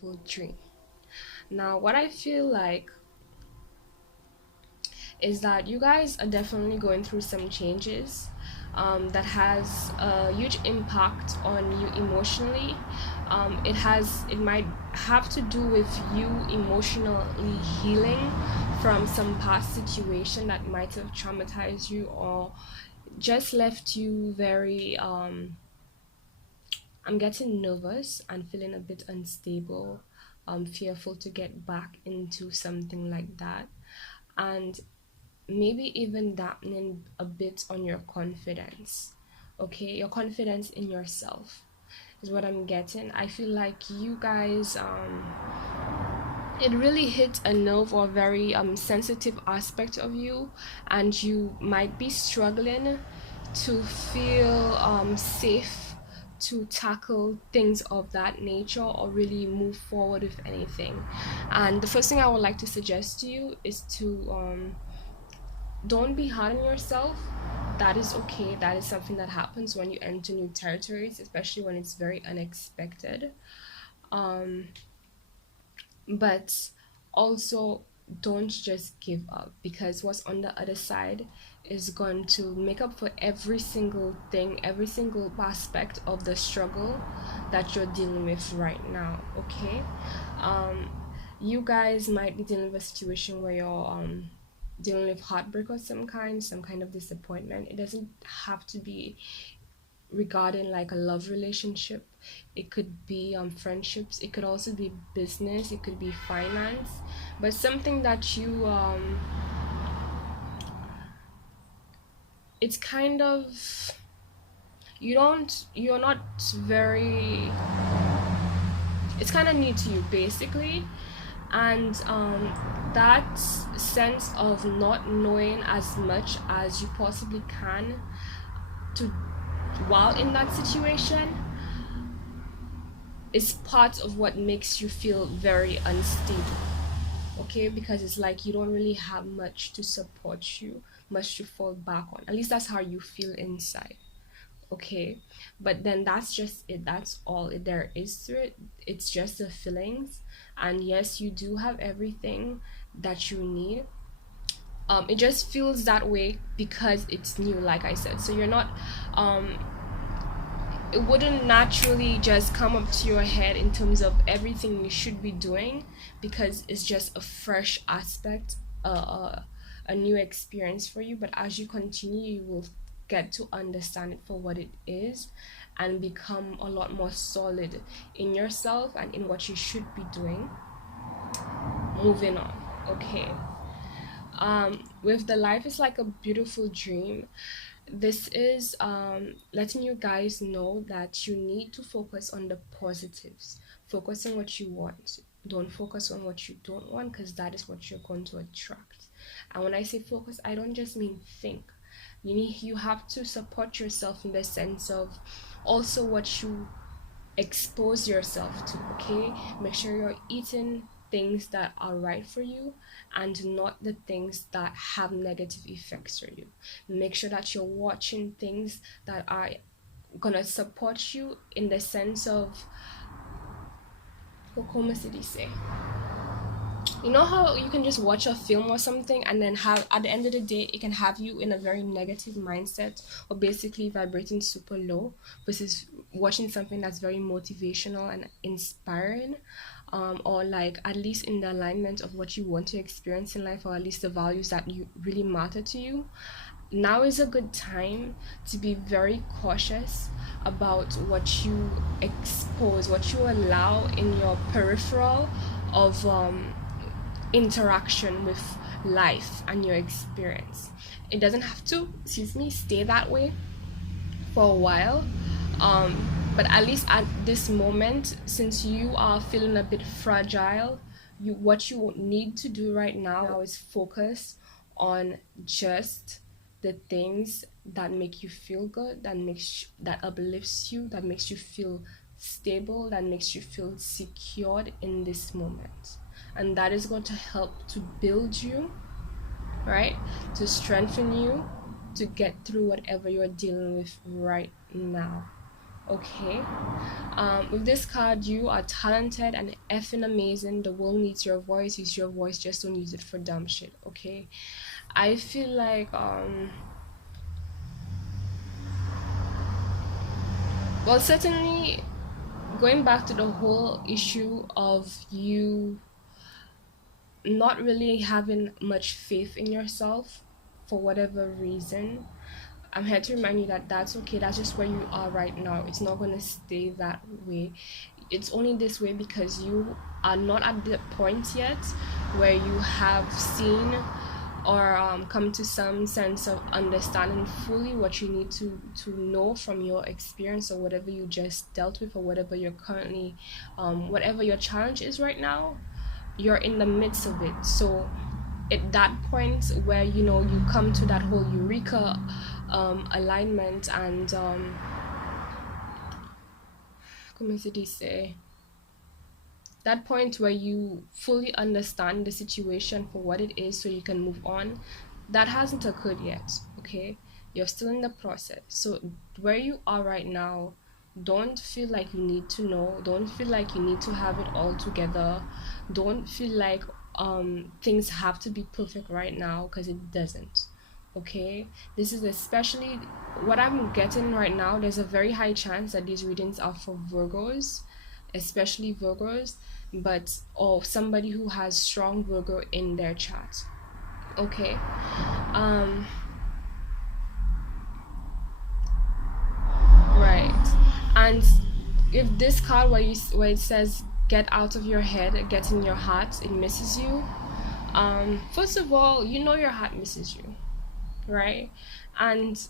full dream. Now, what I feel like is that you guys are definitely going through some changes that has a huge impact on you emotionally. It might have to do with you emotionally healing from some past situation that might have traumatized you or just left you very I'm getting nervous and feeling a bit unstable, fearful to get back into something like that, and maybe even dampening a bit on your confidence. Okay, your confidence in yourself is what I'm getting. I feel like you guys, it really hit a nerve or very sensitive aspect of you, and you might be struggling to feel safe to tackle things of that nature or really move forward with anything. And the first thing I would like to suggest to you is to don't be hard on yourself. That is okay. That is something that happens when you enter new territories, especially when it's very unexpected. Um, but also don't just give up, because what's on the other side is going to make up for every single thing, every single aspect of the struggle that you're dealing with right now. Okay, um you guys might be dealing with a situation where you're dealing with heartbreak of some kind of disappointment. It doesn't have to be regarding like a love relationship. It could be friendships, it could also be business, it could be finance, but something that you it's kind of you're not very, it's kind of new to you basically. And that sense of not knowing as much as you possibly can to while in that situation is part of what makes you feel very unstable. Okay, because it's like you don't really have much to support you, much to fall back on. At least that's how you feel inside. Okay, but then that's just it. That's all there is to it. It's just the feelings. And yes, you do have everything that you need. It just feels that way because it's new, like I said. So you're not um it wouldn't naturally just come up to your head in terms of everything you should be doing, because it's just a fresh aspect, a new experience for you. But as you continue, you will get to understand it for what it is and become a lot more solid in yourself and in what you should be doing. Moving on. Okay, with the life is like a beautiful dream, this is letting you guys know that you need to focus on the positives. Focus on what you want. Don't focus on what you don't want, because that is what you're going to attract. And when I say focus, I don't just mean think. You have to support yourself in the sense of also what you expose yourself to. Okay, make sure you're eating things that are right for you and not the things that have negative effects for you. Make sure that you're watching things that are gonna support you in the sense of, como se dice, you know how you can just watch a film or something and then have at the end of the day it can have you in a very negative mindset or basically vibrating super low, versus watching something that's very motivational and inspiring, or like at least in the alignment of what you want to experience in life, or at least the values that you really matter to you. Now is a good time to be very cautious about what you expose, what you allow in your peripheral of interaction with life and your experience. It doesn't have to, excuse me, stay that way for a while. But at least at this moment, since you are feeling a bit fragile, what you need to do right now is focus on just the things that make you feel good, that uplifts you, that makes you feel stable, that makes you feel secured in this moment. And that is going to help to build you, right? To strengthen you, to get through whatever you're dealing with right now. Okay. With this card, you are talented and effing amazing. The world needs your voice. Use your voice. Just don't use it for dumb shit. Okay. I feel like well, certainly going back to the whole issue of you not really having much faith in yourself for whatever reason, I'm here to remind you that that's okay. That's just where you are right now. It's not going to stay that way. It's only this way because you are not at the point yet where you have seen or come to some sense of understanding fully what you need to know from your experience or whatever you just dealt with or whatever you're currently whatever your challenge is right now. You're in the midst of it. So at that point where you come to that whole eureka alignment and come on, say that point where you fully understand the situation for what it is so you can move on, that hasn't occurred yet. Okay, you're still in the process. So where you are right now, don't feel like you need to know, don't feel like you need to have it all together, don't feel like things have to be perfect right now, because it doesn't. Okay, this is especially what I'm getting right now. There's a very high chance that these readings are for Virgos, especially Virgos, but or somebody who has strong Virgo in their chart. Okay. um right. And if this card where it says get out of your head, get in your heart, it misses you. First of all, your heart misses you, right? And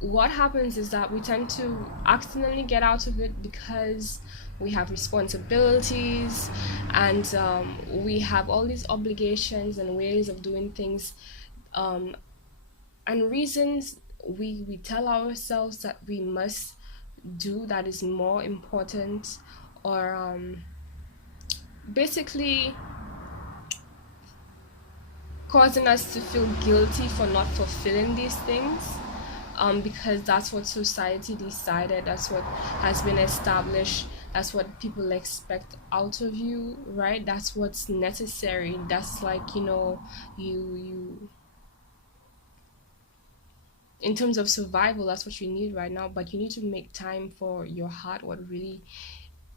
what happens is that we tend to accidentally get out of it because we have responsibilities, and we have all these obligations and ways of doing things, um, and reasons we tell ourselves that we must do that is more important, or basically causing us to feel guilty for not fulfilling these things, because that's what society decided, that's what has been established, that's what people expect out of you, right? That's what's necessary. That's like, you in terms of survival, that's what you need right now. But you need to make time for your heart, what really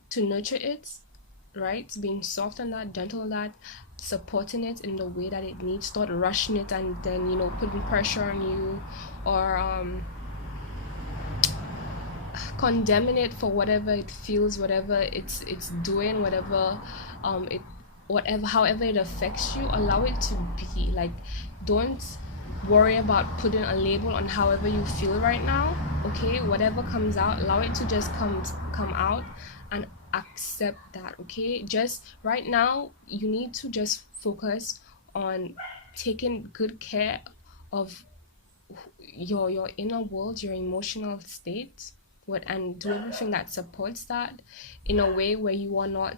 to nurture it, right? Being soft on that, gentle on that, supporting it in the way that it needs, not rushing it and then putting pressure on you, or condemning it for whatever it feels, whatever it's doing, whatever it whatever however it affects you. Allow it to be. Like, don't worry about putting a label on however you feel right now. Okay, whatever comes out, allow it to just come out, and accept that. Okay, just right now you need to just focus on taking good care of your inner world, your emotional state, and do everything that supports that, in a way where you are not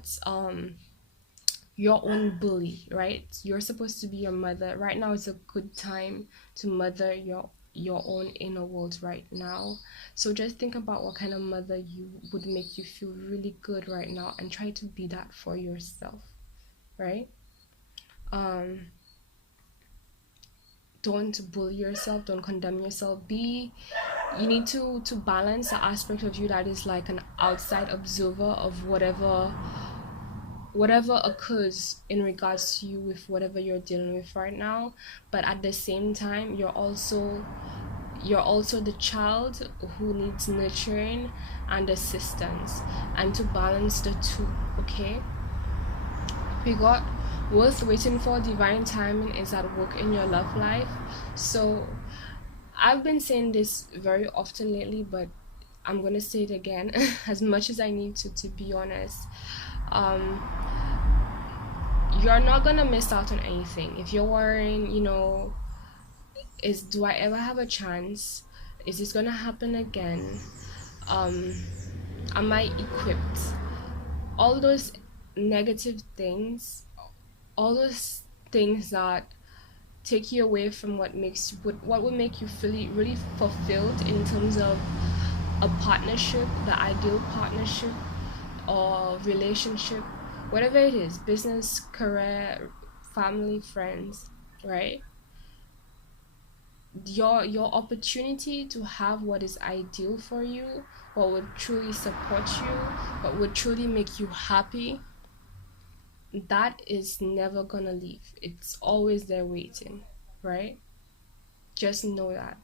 your own bully, right? You're supposed to be your mother. Right now is a good time to mother your own inner world right now. So just think about what kind of mother you would make you feel really good right now, and try to be that for yourself, right? um don't bully yourself, don't condemn yourself. You need to balance the aspect of you that is like an outside observer of whatever occurs in regards to you with whatever you're dealing with right now. But at the same time, you're also the child who needs nurturing and assistance, and to balance the two. Okay, we got worth waiting for, divine timing is at work in your love life. So I've been saying this very often lately, but I'm gonna say it again as much as I need to be honest. um you're not gonna miss out on anything. If you're worrying, is do I ever have a chance, is this gonna happen again, um am I equipped, all those negative things, all those things that take you away from what would make you feel really fulfilled in terms of a partnership, the ideal partnership or relationship, whatever it is, business, career, family, friends, right? Your opportunity to have what is ideal for you, what would truly support you, what would truly make you happy, that is never gonna leave. It's always there waiting, right? Just know that.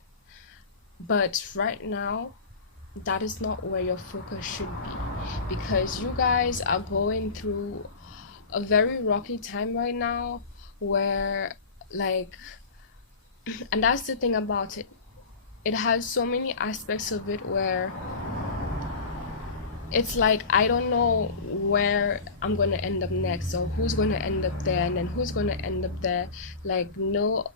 But right now, that is not where your focus should be, because you guys are going through a very rocky time right now where, like, and that's the thing about it. It has so many aspects of it where it's like I don't know where I'm gonna end up next, or who's gonna end up there, and then who's gonna end up there. Like, no,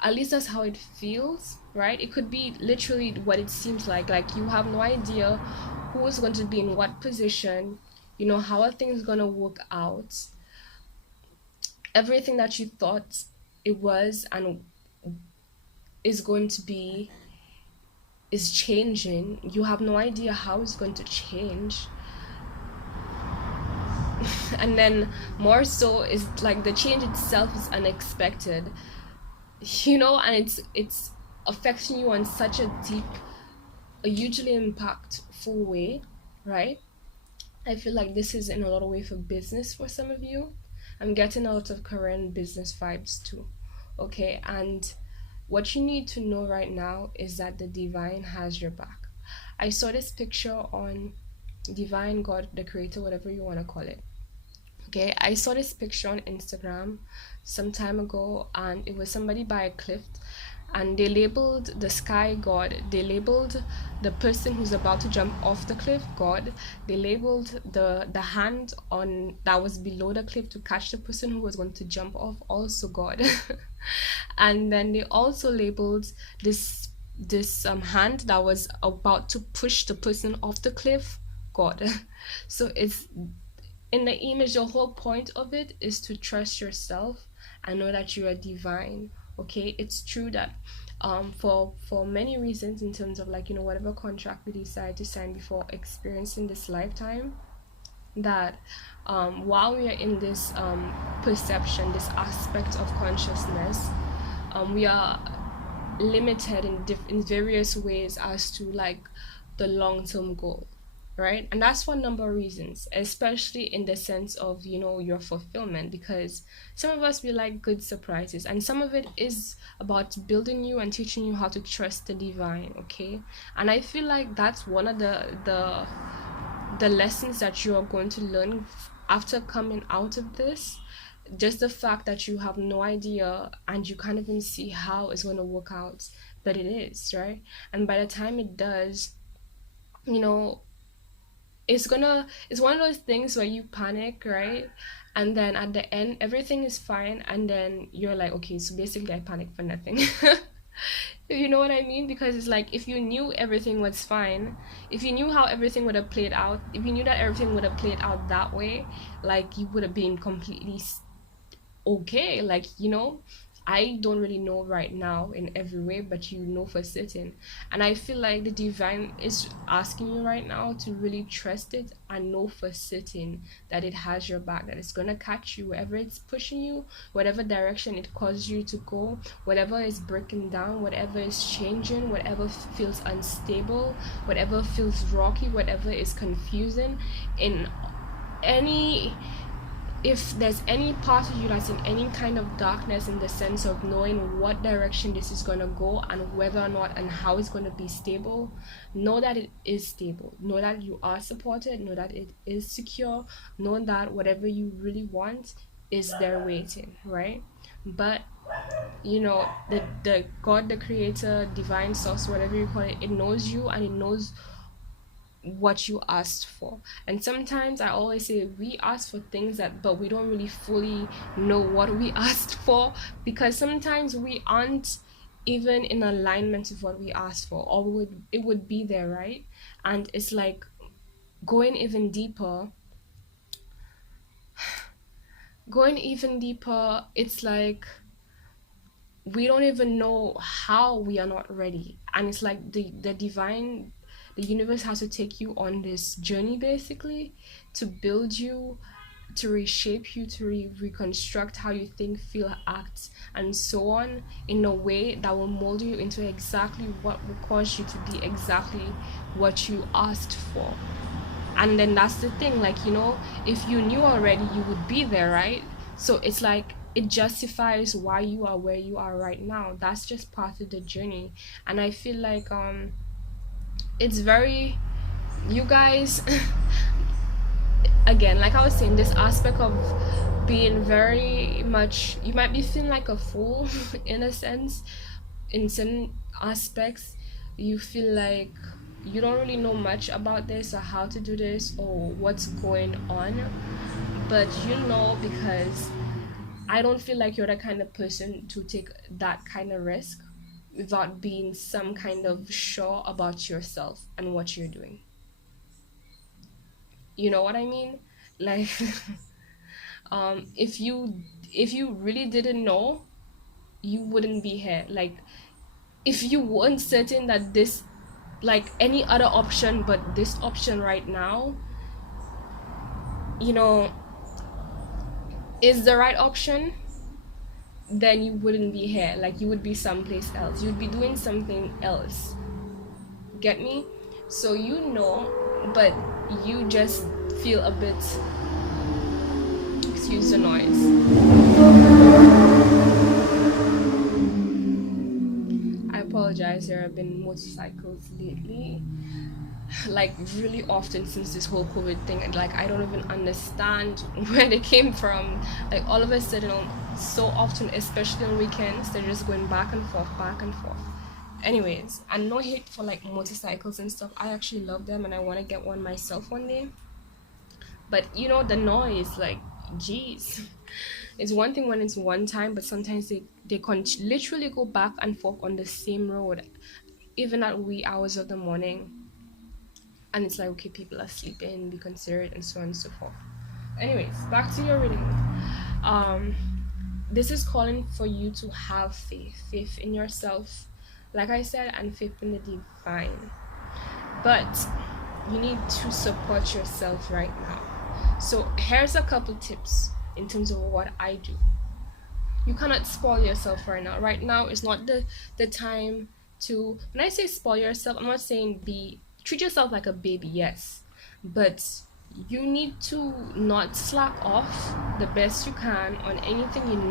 at least that's how it feels, right? It could be literally what it seems like you have no idea who is going to be in what position, how are things gonna work out. Everything that you thought it was and is going to be is changing. You have no idea how it's going to change. And then more so is like the change itself is unexpected, and it's affecting you on such a deep, a hugely impactful way, right? I feel like this is in a lot of way for business for some of you. I'm getting a lot of current business vibes too. Okay, and what you need to know right now is that the divine has your back. I saw this picture on divine, God, the creator, whatever you want to call it. Okay, I saw this picture on Instagram some time ago, and it was somebody by a cliff, and they labeled the sky God. They labeled the person who's about to jump off the cliff God. They labeled the hand on that was below the cliff to catch the person who was going to jump off also God. And then they also labeled this hand that was about to push the person off the cliff God. So it's in the image, the whole point of it is to trust yourself and know that you are divine. Okay, it's true that for many reasons, in terms of, like, whatever contract we decide to sign before experiencing this lifetime, that while we are in this perception, this aspect of consciousness, we are limited in various ways as to, like, the long-term goal, right? And that's for a number of reasons, especially in the sense of, your fulfillment, because some of us, we like good surprises, and some of it is about building you and teaching you how to trust the divine. Okay, and I feel like that's one of the lessons that you are going to learn after coming out of this. Just the fact that you have no idea and you can't even see how it's going to work out, but it is, right? And by the time it does, you know it's one of those things where you panic, right? And then at the end everything is fine, and then you're like, okay, so basically I panicked for nothing. You know what I mean? Because it's like, if you knew everything was fine, if you knew how everything would have played out, if you knew that everything would have played out that way, like, you would have been completely okay. Like, I don't really know right now in every way, but for certain. And I feel like the divine is asking you right now to really trust it and know for certain that it has your back, that it's gonna catch you wherever it's pushing you, whatever direction it causes you to go, whatever is breaking down, whatever is changing, whatever feels unstable, whatever feels rocky, whatever is confusing. In any If there's any part of you that's in any kind of darkness, in the sense of knowing what direction this is going to go and whether or not and how it's going to be stable, know that it is stable. Know that you are supported. Know that it is secure. Know that whatever you really want is there waiting, right? But the God, the creator, divine source, whatever you call it, it knows you, and it knows what you asked for. And sometimes I always say we ask for things but we don't really fully know what we asked for, because sometimes we aren't even in alignment with what we asked for, or it would be there, right? And it's like, going even deeper it's like we don't even know how we are not ready. And it's like the divine The universe has to take you on this journey basically to build you, to reshape you, to reconstruct how you think, feel, act, and so on, in a way that will mold you into exactly what will cause you to be exactly what you asked for. And then that's the thing, like, if you knew already, you would be there, right? So it's like it justifies why you are where you are right now. That's just part of the journey. And I feel like it's very, you guys, again, like I was saying, this aspect of being very much, you might be feeling like a fool in a sense. In certain aspects, you feel like you don't really know much about this or how to do this or what's going on. But because I don't feel like you're the kind of person to take that kind of risk without being some kind of sure about yourself and what you're doing. You know what I mean? Like, if you really didn't know, you wouldn't be here. Like, if you weren't certain that this, like any other option but this option right now, you know is the right option, then you wouldn't be here. Like, you would be someplace else, you'd be doing something else. Get me? So but you just feel a bit, excuse the noise, I apologize, there have been motorcycles lately, like really often since this whole COVID thing, and like I don't even understand where they came from. Like, all of a sudden, so often, especially on weekends, they're just going back and forth, back and forth. Anyways, and no hate for like motorcycles and stuff. I actually love them and I want to get one myself one day. But the noise, like, geez. It's one thing when it's one time, but sometimes they literally go back and forth on the same road, even at wee hours of the morning. And it's like, okay, people are sleeping, be considerate, and so on and so forth. Anyways, back to your reading. um this is calling for you to have faith in yourself, like I said, and faith in the divine. But you need to support yourself right now. So here's a couple tips in terms of what I do. You cannot spoil yourself right now. Right now is not the time to, when I say spoil yourself, I'm not saying treat yourself like a baby, yes, but you need to not slack off the best you can on anything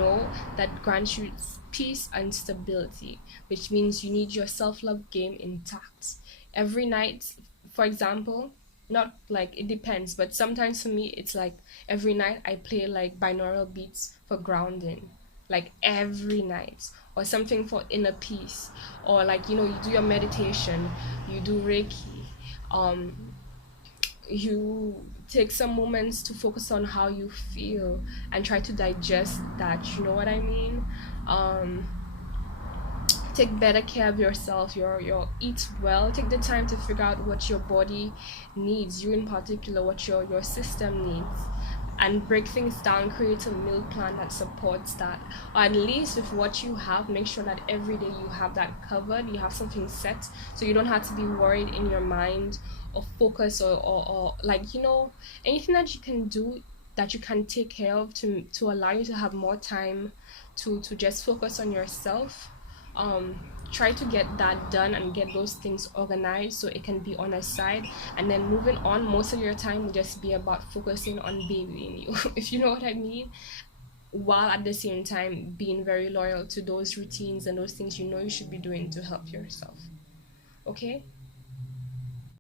that grants you peace and stability, which means you need your self-love game intact every night. For example, not like, it depends, but sometimes for me it's like every night I play like binaural beats for grounding, like every night, or something for inner peace, or like you do your meditation, you do reiki, um you take some moments to focus on how you feel and try to digest that, you know what I mean. um Take better care of yourself, your eat well, take the time to figure out what your body needs, you in particular, what your system needs, and break things down, create a meal plan that supports that, or at least with what you have, make sure that every day you have that covered, you have something set, so you don't have to be worried in your mind or focus, or like, anything that you can do, that you can take care of to allow you to have more time to just focus on yourself. Try to get that done and get those things organized so it can be on a side, and then moving on, most of your time will just be about focusing on babying you if you know what I mean, while at the same time being very loyal to those routines and those things you should be doing to help yourself. Okay,